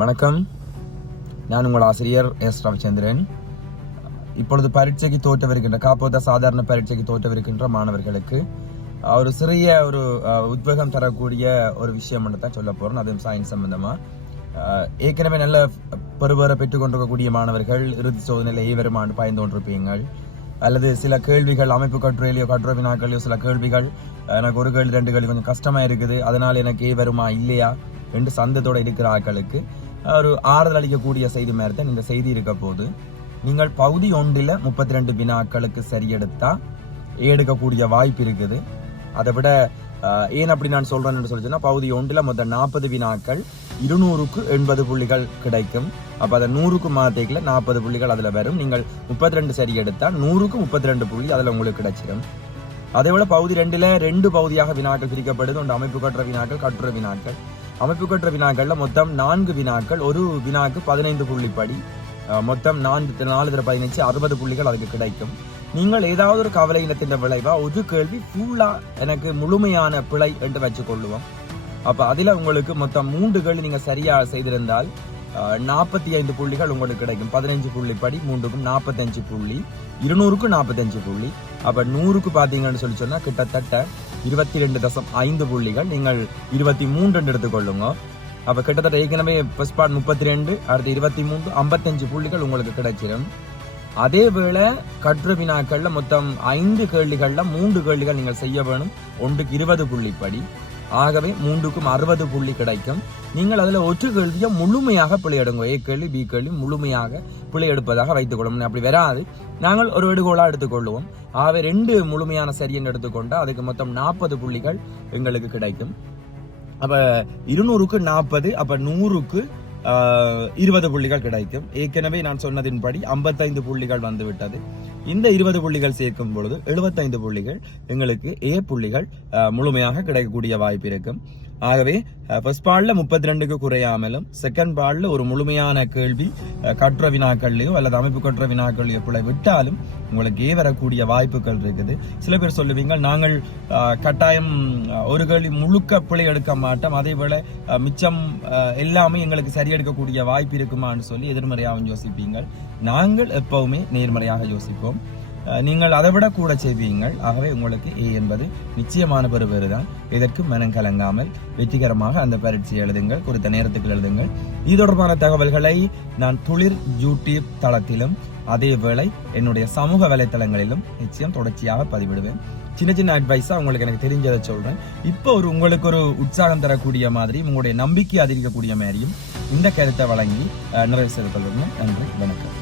வணக்கம். நான் உங்கள் ஆசிரியர் எஸ் ரவிச்சந்திரன் இப்பொழுது பரீட்சைக்கு தோற்றவிருக்கின்ற காப்போத சாதாரண பரீட்சைக்கு தோற்றவிருக்கின்ற மாணவர்களுக்கு ஒரு சிறிய ஒரு உத்வேகம் தரக்கூடிய ஒரு விஷயம் தான் சொல்ல போறேன். அதுவும் சயின்ஸ் சம்பந்தமா. ஏற்கனவே நல்ல பெறுபேற பெற்றுக் கொண்டிருக்கக்கூடிய மாணவர்கள் இறுதி சோதனையில் ஏவரும் ஆண்டு பயந்து அல்லது சில கேள்விகள் அமைப்பு கட்டுரையிலையோ கட்டுரை வினாக்களையோ சில கேள்விகள் எனக்கு ஒரு கேள்வி ரெண்டு கேள்வி கொஞ்சம் கஷ்டமா இருக்குது. அதனால எனக்கு ஏ வருமா இல்லையா? ரெண்டு சந்தத்தோட இருக்கிற ஆட்களுக்கு ஒரு ஆறுதல் அளிக்கக்கூடிய செய்தி மாதிரி தான் இந்த செய்தி இருக்க போது நீங்கள் பகுதி ஒன்றில் முப்பத்தி ரெண்டு வினாக்களுக்கு சரியெடுத்தா எடுக்கக்கூடிய வாய்ப்பு இருக்குது. அதை விட ஏன் அப்படி நான் சொல்றேன்னு சொல்லி பகுதி ஒன்றில் மொத்தம் நாற்பது வினாக்கள் இருநூறுக்கு எண்பது புள்ளிகள் கிடைக்கும். அப்ப அதை நூறுக்கு மாத்தேக்கில் நாற்பது புள்ளிகள் அதில் வரும். நீங்கள் முப்பத்தி ரெண்டு சரி எடுத்தால் நூறுக்கு முப்பத்தி ரெண்டு புள்ளி அதில் உங்களுக்கு கிடைச்சிடும். அதே போல பகுதி ரெண்டுல ரெண்டு பகுதியாக வினாக்கள் பிரிக்கப்படுது. ஒன்று அமைப்பு கட்டுற வினாக்கள் கட்டுற வினாக்கள். அமைப்பு கட்டுற மொத்தம் நான்கு வினாக்கள் ஒரு வினாக்கு பதினைந்து புள்ளிப்படி. மொத்தம் நான்கு நாலு தர பதினஞ்சு அறுபது புள்ளிகள் அதுக்கு கிடைக்கும். நீங்கள் ஏதாவது ஒரு கவலை இனத்தின் விளைவா ஒரு கேள்வி ஃபுல்லா எனக்கு முழுமையான பிழை என்று வச்சுக்கொள்ளுவோம். அப்ப அதில் உங்களுக்கு மொத்தம் மூன்று கேள்வி நீங்க சரியா செய்திருந்தால் நாற்பத்தி ஐந்து புள்ளிகள் உங்களுக்கு கிடைக்கும். பதினைஞ்சு புள்ளி படி மூன்றுக்கும் நாற்பத்தஞ்சு புள்ளி இருநூறுக்கும் நாற்பத்தஞ்சு புள்ளி. அப்ப நூறுக்கு பாத்தீங்கன்னு சொல்லி சொன்னா கிட்டத்தட்ட இருபத்தி ரெண்டு தசம் ஐந்து புள்ளிகள். நீங்கள் இருபத்தி மூன்று எடுத்துக்கொள்ளுங்க. அப்ப கிட்டத்தட்ட ஏற்கனவே ஃபர்ஸ்ட் பார்ட் முப்பத்தி ரெண்டு அடுத்து இருபத்தி மூன்று ஐம்பத்தஞ்சு புள்ளிகள் உங்களுக்கு கிடைச்சிடும் அதே வேளை கற்று வினாக்கள்ல மொத்தம் ஐந்து கேள்விகள்ல மூன்று கேள்விகள் நீங்கள் செய்ய வேணும். ஒன்றுக்கு இருபது புள்ளிப்படி. ஆகவே மூன்றுக்கும் அறுபது புள்ளி கிடைக்கும். நீங்கள் அதில் ஒற்று கேள்வியை முழுமையாக பிழை எடுங்க ஏ கேள்வி பி கேள்வி முழுமையாக பிழை எடுப்பதாக வைத்துக்கொள்ளும். அப்படி வராது. நாங்கள் ஒரு வெடுகோளாக எடுத்துக்கொள்வோம் ஆகவே ரெண்டு முழுமையான சரியன் எடுத்துக்கொண்டால் அதுக்கு மொத்தம் நாற்பது புள்ளிகள் எங்களுக்கு கிடைக்கும். அப்ப இருநூறுக்கு நாற்பது அப்ப நூறுக்கு இருபது புள்ளிகள் கிடைக்கும். ஏற்கனவே நான் சொன்னதின்படி ஐம்பத்தைந்து புள்ளிகள் வந்துவிட்டது. இந்த இருபது புள்ளிகள் சேர்க்கும் பொழுது எழுபத்தைந்து புள்ளிகள் எங்களுக்கு ஏ புள்ளிகள் முழுமையாக கிடைக்கக்கூடிய வாய்ப்பு இருக்கும். ஆகவே ஃபர்ஸ்ட் பால்ல முப்பத்தி ரெண்டுக்கு குறையாமலும் செகண்ட் பாலில் ஒரு முழுமையான கேள்வி கற்ற வினாக்கள்லையோ அல்லது அமைப்பு கற்ற வினாக்கள்லையோ பிள்ளை விட்டாலும் உங்களுக்கு ஏ வரக்கூடிய வாய்ப்புகள் இருக்குது? சில பேர் சொல்லுவீங்க நாங்கள் கட்டாயம் ஒரு கேள்வி முழுக்க பிழை எடுக்க மாட்டோம். அதே போல மிச்சம் எல்லாமே எங்களுக்கு சரி எடுக்கக்கூடிய வாய்ப்பு இருக்குமான்னு சொல்லி எதிர்மறையாகவும் யோசிப்பீங்கள். நாங்கள் எப்பவுமே நேர்மறையாக யோசிப்போம். நீங்கள் அதை விட கூட செய்வீங்கள். ஆகவே உங்களுக்கு ஏ என்பது நிச்சயமான பெறுபேறு தான் இதற்கு மனம் கலங்காமல் வெற்றிகரமாக அந்த பரீட்சை எழுதுங்கள் குறித்த நேரத்துக்கு எழுதுங்கள். இது தொடர்பான தகவல்களை நான் துளிர் யூடியூப் தளத்திலும் அதேவேளை என்னுடைய சமூக வலைத்தளங்களிலும் நிச்சயம் தொடர்ச்சியாக பதிவிடுவேன். சின்ன சின்ன அட்வைஸா உங்களுக்கு எனக்கு தெரிஞ்சதை சொல்றேன். இப்போ ஒரு உங்களுக்கு ஒரு உற்சாகம் தரக்கூடிய மாதிரி உங்களுடைய நம்பிக்கை அதிகரிக்கக்கூடிய மாதிரியும் இந்த கருத்தை வழங்கி நிறைவு செய்து கொள்வேன் நன்றி வணக்கம்.